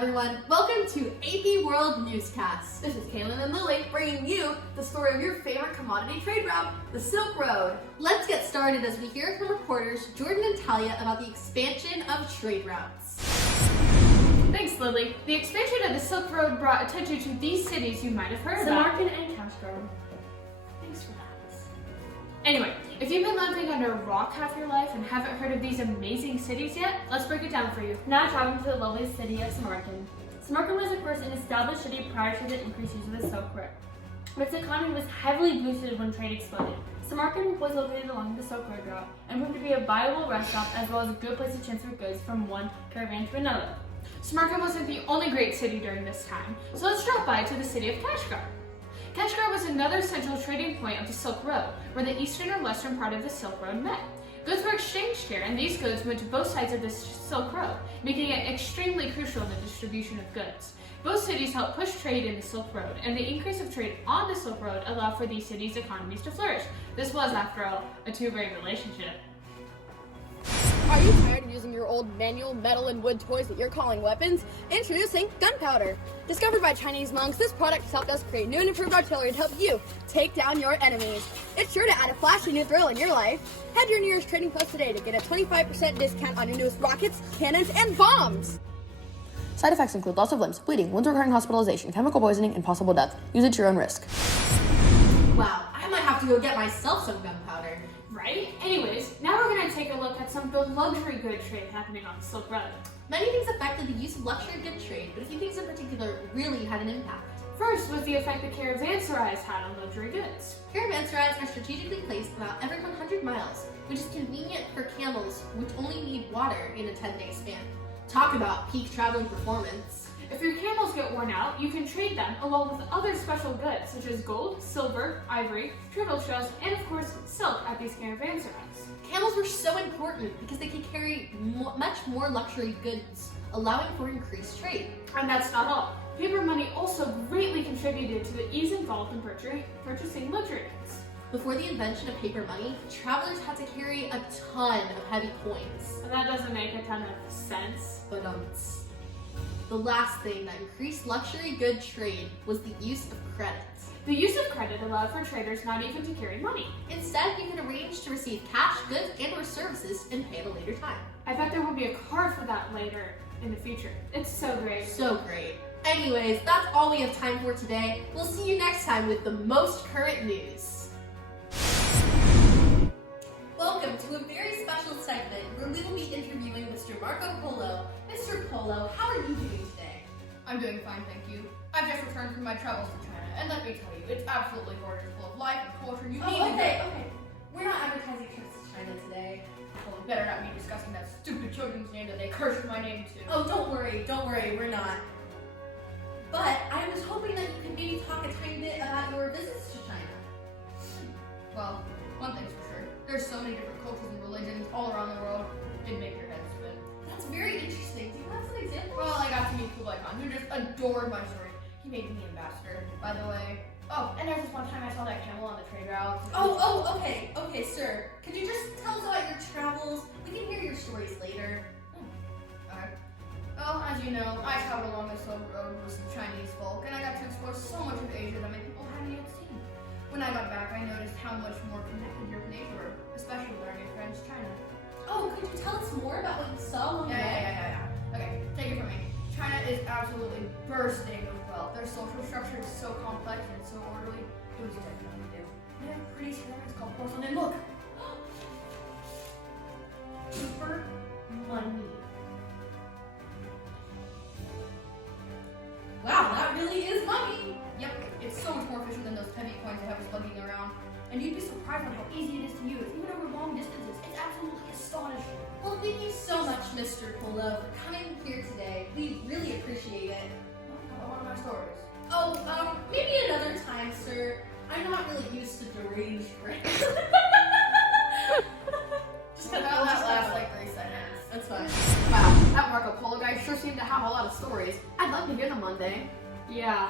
everyone. Welcome to AP World Newscast. This is Kaylyn and Lily bringing you the story of your favorite commodity trade route, the Silk Road. Let's get started as we hear from reporters Jordan and Talia about the expansion of trade routes. Thanks, Lily. The expansion of the Silk Road brought attention to these cities you might have heard about. Samarkand and Kashgar. Thanks for that. Anyway, if you've been living under a rock half your life and haven't heard of these amazing cities yet, let's break it down for you. Now traveling to the lovely city of Samarkand. Samarkand was of course an established city prior to the increased use of the Silk Road. Its economy was heavily boosted when trade exploded. Samarkand was located along the Silk Road route and proved to be a viable rest stop as well as a good place to transfer goods from one caravan to another. Samarkand wasn't the only great city during this time, so let's drop by to the city of Kashgar. Kashgar was another central trading point of the Silk Road, where the eastern and western part of the Silk Road met. Goods were exchanged here, and these goods went to both sides of the Silk Road, making it extremely crucial in the distribution of goods. Both cities helped push trade in the Silk Road, and the increase of trade on the Silk Road allowed for these cities' economies to flourish. This was, after all, a two-way relationship. Are you tired of using your old manual metal and wood toys that you're calling weapons? Introducing gunpowder. Discovered by Chinese monks, this product has helped us create new and improved artillery to help you take down your enemies. It's sure to add a flashy new thrill in your life. Head to your nearest trading post today to get a 25% discount on your newest rockets, cannons, and bombs. Side effects include loss of limbs, bleeding, wounds requiring hospitalization, chemical poisoning, and possible death. Use at your own risk. Wow, I might have to go get myself some gunpowder. Right? Anyways, now we're going to take a look at some of the luxury good trade happening on the Silk Road. Many things affected the use of luxury good trade, but a few things in particular really had an impact. First was the effect the caravanserais had on luxury goods. Caravanserais are strategically placed about every 100 miles, which is convenient for camels, which only need water in a 10-day span. Talk about peak traveling performance. If your camels get worn out, you can trade them along with other special goods such as gold, silver, ivory, turtle shells, and of course silk at these caravanserais. Camels were so important because they could carry much more luxury goods, allowing for increased trade. And that's not all. Paper money also greatly contributed to the ease involved in purchasing luxury goods. Before the invention of paper money, travelers had to carry a ton of heavy coins. And that doesn't make a ton of sense. But the last thing that increased luxury good trade was the use of credit. The use of credit allowed for traders not even to carry money. Instead, you can arrange to receive cash, goods, and or services and pay at a later time. I bet there will be a card for that later in the future. It's so great. So great. Anyways, that's all we have time for today. We'll see you next time with the most current news. Welcome to a very special segment where we will be interviewing Mr. Marco Polo. Mr. Polo, how are you doing today? I'm doing fine, thank you. I've just returned from my travels to China, and let me tell you, it's absolutely gorgeous, full of life and culture. You need to okay. We're not advertising trips to China today. Well, it better not be discussing that stupid children's name that they cursed my name to. Oh, don't worry, we're not. But I was hoping that you could maybe talk a tiny bit about your visits to China. Well, one thing's for sure, there's so many different cultures and religions all around the world, it'd make your head spin. That's very interesting. Do you have some examples? Well, I got to meet Kublai Khan, who just adored my story. He made me ambassador, by the way. Oh, and there's this one time I saw that camel on the trade route. Okay, sir. Could you just tell us about your travels? We can hear your stories later. Alright. Well, as you know, I traveled along the Silk Road with some Chinese folk, and I got to explore so much of Asia that many people hadn't yet seen. When I got back, I noticed how much more connected Europe and Asia were, especially with our new friends, China. Oh, could you tell us more about what you saw along the way? Yeah. Okay, take it from me. China is absolutely bursting with wealth. Their social structure is so complex and so orderly. It was definitely new. They have pretty ceramics called porcelain, and look! Paper money. Wow, that really is money. Yep, it's so much more efficient than those heavy coins they have us lugging around. And you'd be surprised on how easy it is to use, even over long distances. It's absolutely astonishing. Well, thank you so much, Mr. Polo, for coming here today. We really appreciate it. One of my stories. Oh, maybe another time, sir. I'm not really used to deranged friends. Just cut out that last like 3 seconds. That's fine. Wow, that Marco Polo guy sure seemed to have a lot of stories. I'd love to hear them one day. Yeah.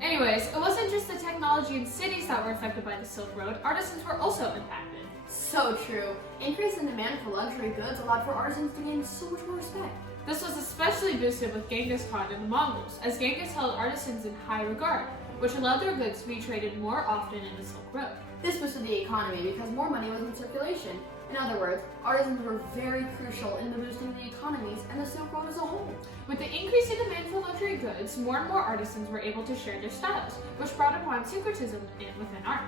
Anyways, it wasn't just the technology and cities that were affected by the Silk Road, artisans were also impacted. So true. Increase in demand for luxury goods allowed for artisans to gain so much more respect. This was especially boosted with Genghis Khan and the Mongols, as Genghis held artisans in high regard, which allowed their goods to be traded more often in the Silk Road. This boosted the economy because more money was in circulation. In other words, artisans were very crucial in the boosting the economies and the Silk Road as a whole. With the increasing demand for luxury goods, more and more artisans were able to share their styles, which brought upon syncretism within art.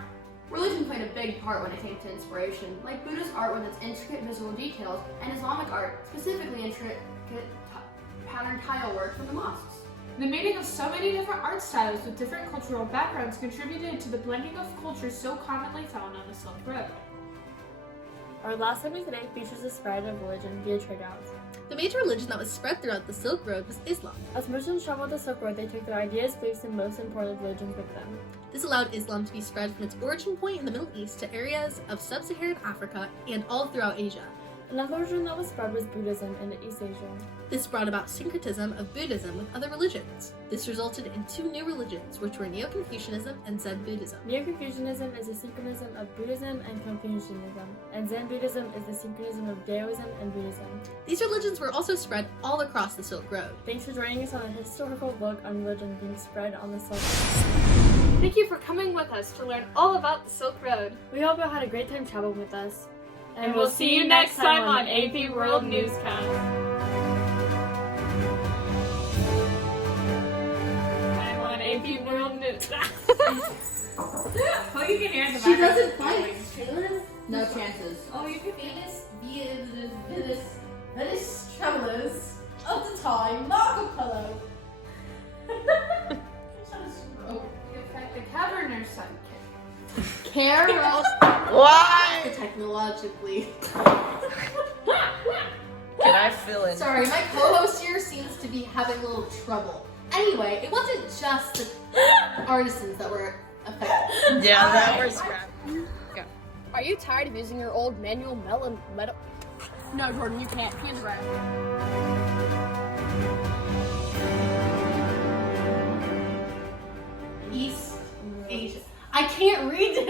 Religion played a big part when it came to inspiration, like Buddhist art with its intricate visual details, and Islamic art, specifically intricate patterned tile work from the mosques. The meeting of so many different art styles with different cultural backgrounds contributed to the blending of cultures so commonly found on the Silk Road. Our last segment today features the spread of religion via trade routes. The major religion that was spread throughout the Silk Road was Islam. As merchants traveled the Silk Road, they took their ideas, beliefs, and most important religions with them. This allowed Islam to be spread from its origin point in the Middle East to areas of sub-Saharan Africa and all throughout Asia. Another religion that was spread was Buddhism in East Asia. This brought about syncretism of Buddhism with other religions. This resulted in two new religions, which were Neo-Confucianism and Zen Buddhism. Neo-Confucianism is the synchronism of Buddhism and Confucianism, and Zen Buddhism is the synchronism of Taoism and Buddhism. These religions were also spread all across the Silk Road. Thanks for joining us on a historical look on religion being spread on the Silk Road. Thank you for coming with us to learn all about the Silk Road. We hope you had a great time traveling with us. And we'll see you next time on AP World Newscast. I'm on AP World Newscast. Oh, you can hear in the She background. doesn't fight, Kaylyn. No chances. Oh, you can British travelers of the time, Marco Polo. the Caverner's sidekick. Carol. Why? Technologically. Can I fill in? Sorry, my co-host here seems to be having a little trouble. Anyway, it wasn't just the artisans that were affected. Yeah, that was crap. Are you tired of using your old manual metal? No, Jordan, you can't. Hands around. East Asia. I can't read it.